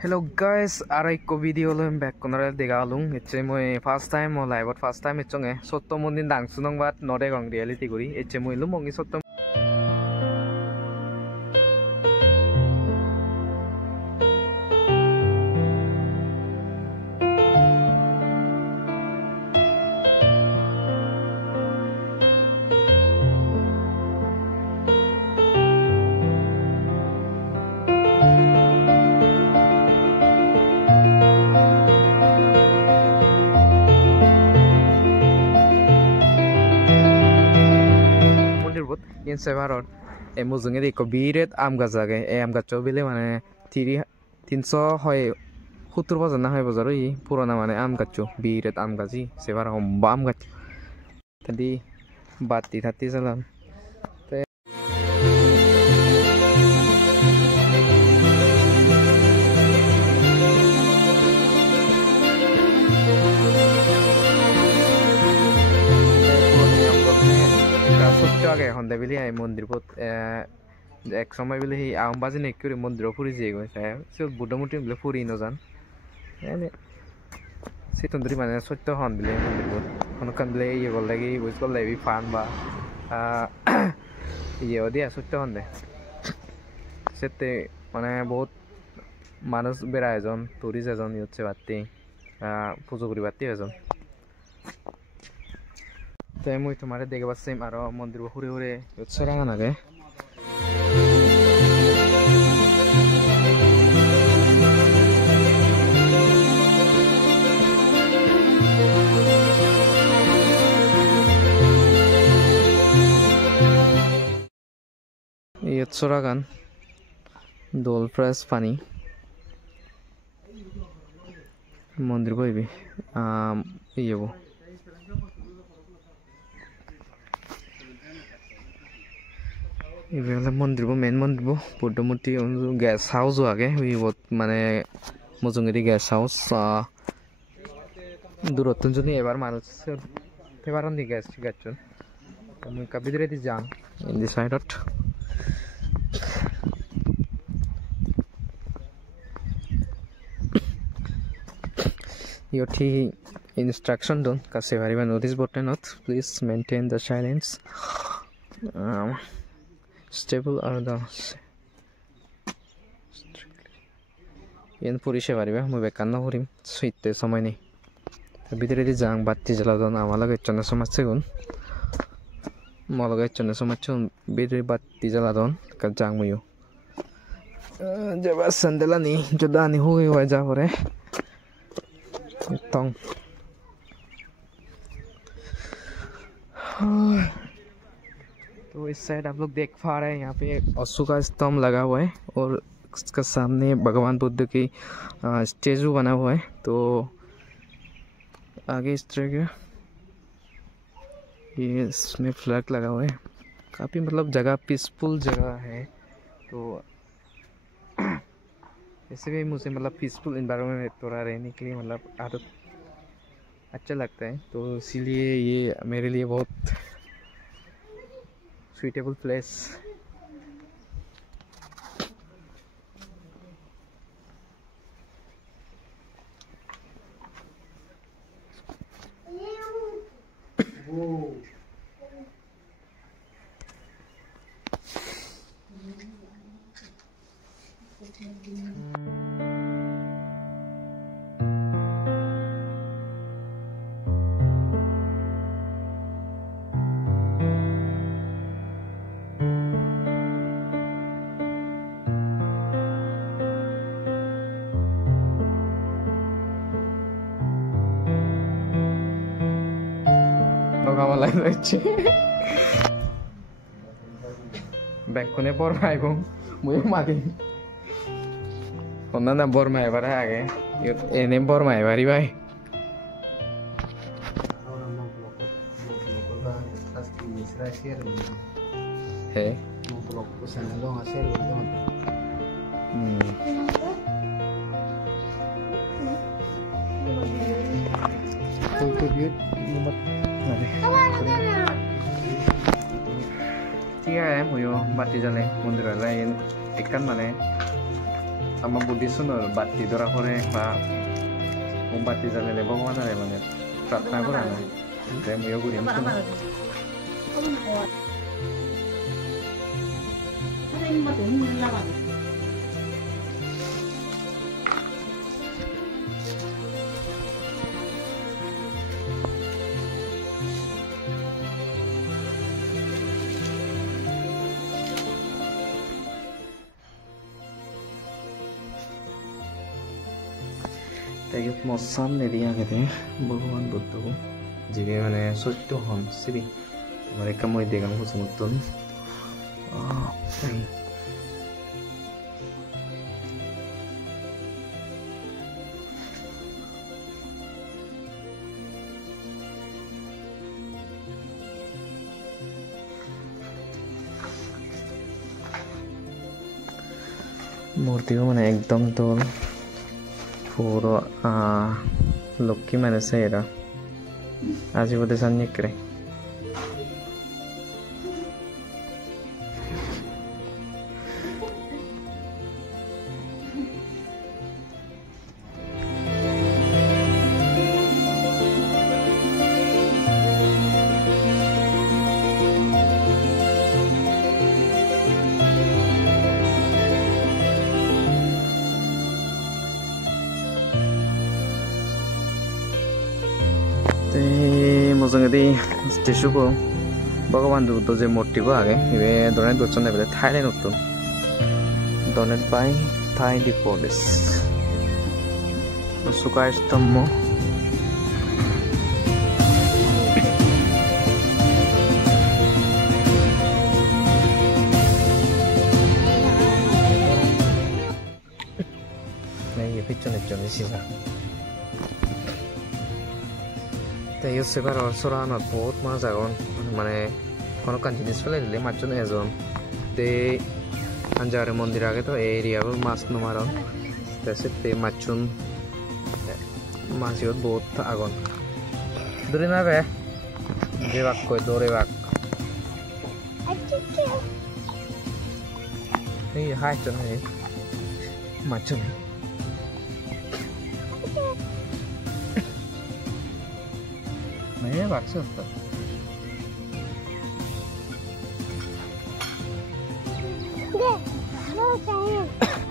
Hello guys, ko video lo back konara degalung. Eche moi first time mo live first time echonge sotto mondin dang sunong bat nore gong reality guri. Eche moi lumongi sotto in sevaror emuzunge deko biret am gaz age e am gacho bile mane 300 hoy 70 বছর না হয় বছর এই পুরোনা মানে আম গাছ বিরেত আম গাছি সেবার হম্বা আম গাছ তাদি বাতি থাতি চালাম আগে এখন দেবিলি এই মন্দির এক সময় বলে এই আমবাজি নেক করে মন্দির ফুরি যে গেছে সে বুডমুটি বলে ফুরি ন জান এনে সিতন্দরি মানে সত্য হন বলে মন্দির হনকান বলে ইয়ে গল লাগি বুঝ গল লাগি ফান বা ইয়ে ওদিয়া সত্য হন দে সেতে মানে বহুত মানুষ বেড়া এজন টুরিস্ট এজন হচ্ছে বাতি পুজো করি বাতি এজন তাই মই তোমারে দেখে পাচ্ছি আর মন্দির ঘুরে ঘুরে উৎসরাঙা নাগে উৎসরাগান দোল প্রেস পানি মন্দির বইবি ইয়েবো ইবেলা মন্দির মেন মন্দির বুদ্ধ মূর্তি গেস্ট হাউস আগে মানে মজুঙ্গিরি গেস্ট হাউস দূরত্ব যদি এবার মানুষ এবার অনেক গেস্ট গেছেন আমি কাবিদরে দি যান ইন দি সাইডত ইয়টি ইনস্ট্রাকশন দন কাছে ভারিবা নোটিস বটনত please maintain the silence stable are the yen purise pariba moi bekanna purim suite সময় নেই ভিতরে দি জাং বাতি জ্বালাদন আমালাগে চনে সমাজছে গুন মলগে চনে সমাজছে ভিতরে বাতি জ্বালাদন কা জাং মইও জবা সন্দেলানি জদানি হই হয়ে যা পরে তং तो इस साइड आप लोग देख पा रहे हैं यहाँ पे अशोक का स्तंभ लगा हुआ है और उसका सामने भगवान बुद्ध की स्टेचू बना हुआ है तो आगे इस तरह का ये इसमें फ्लैग लगा हुआ है काफ़ी मतलब जगह पीसफुल जगह है तो ऐसे भी मुझे मतलब पीसफुल इन्वायरमेंट में थोड़ा रहने के लिए मतलब आदत अच्छा लगता है तो इसीलिए ये मेरे लिए बहुत suitable place Lain aja. Backone por mai bong, mui mati. Konna na por mai bara age. Yo ene por mai bari bai. He. Itu dia nomor. Tiga em huyo bati jale mundur lain ikan mana আমার বুদ্ধিসুনের বাতি ধরা পড়ে বা মোমবাতি জ্বালালে ভগবানের মানে প্রার্থনা করা না তাই আমিও করি তাই মোৰ সামনে দিয়া গেতে ভগৱান বুদ্ধ যিবে মানে সত্য হন সিবি মানে কামই দেগাম হুসমতন মূর্তিও মানে একদম তোর পুরো লক্ষ্মী মানেছে এরা আজি বোধে সান্নিক্রে মোজঙ্গেদি স্টেশুকো ভগবান বুদ্ধ যে মূর্তিকো আগে ইবে দনের দচ্ছন নেবে থাইল্যান্ড উত্তর ডোনেট বাই থাই দি পুলিশ সুকার স্তম্ভ এই পিছনের জন্য সিজা তাই সেবার সরানোর বহুত মজা এখন মানে কোনো কান জিনিস ফেলে দিলে মাছজন এজন তে আঞ্জারে মন্দির আগে তো এই এরিয়াগুলো মাছ নমারন তে মাছজন মাছিও বহুত আগুন দূরে না বে যে বাক কই দৌড়ে বাক এই হাই চল মাছজন नहीं बाक्स होता दे लो चाहिए